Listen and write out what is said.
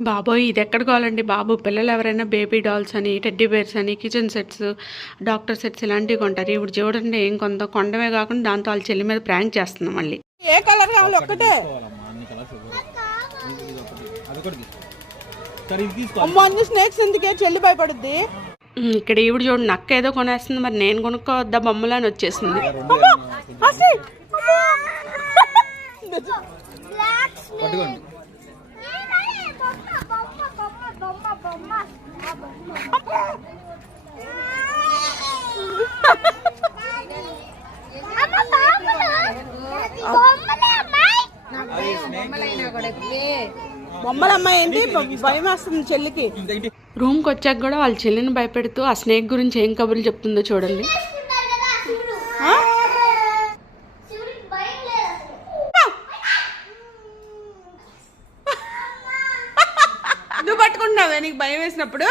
బాబోయ్! ఇది ఎక్కడ కావాలండి బాబు. పిల్లలు ఎవరైనా బేబీ డాల్స్ అని, టెడ్డీ బేర్స్ అని, కిచెన్ సెట్స్, డాక్టర్ సెట్స్ ఇలాంటివి కొంటారు. ఇప్పుడు చూడండి ఏం కొందో కొండమే కాకుండా దాంతో వాళ్ళ చెల్లి మీద ప్రాంక్ చేస్తుంది మళ్ళీ. ఏ కలర్ కావాలి? ఒక్కటే. అమ్మ అన్ని స్నేక్స్ ఎందుకే? చెల్లి భయపడుద్ది. ఇక్కడ ఈవిడ చూడండి నక్క ఏదో కొనేస్తుంది, మరి నేను కొనుక్కోవద్దా బొమ్మలు అని వచ్చేసింది. బొమ్మల అమ్మాయి ఏంటి? భయం వేస్తుంది చెల్లికి. రూమ్కి వచ్చాక కూడా వాళ్ళ చెల్లిని భయపెడుతూ ఆ స్నేక్ గురించి ఏం కబుర్లు చెప్తుందో చూడండి. నువ్వు పట్టుకుంటున్నావే నీకు భయం వేసినప్పుడు?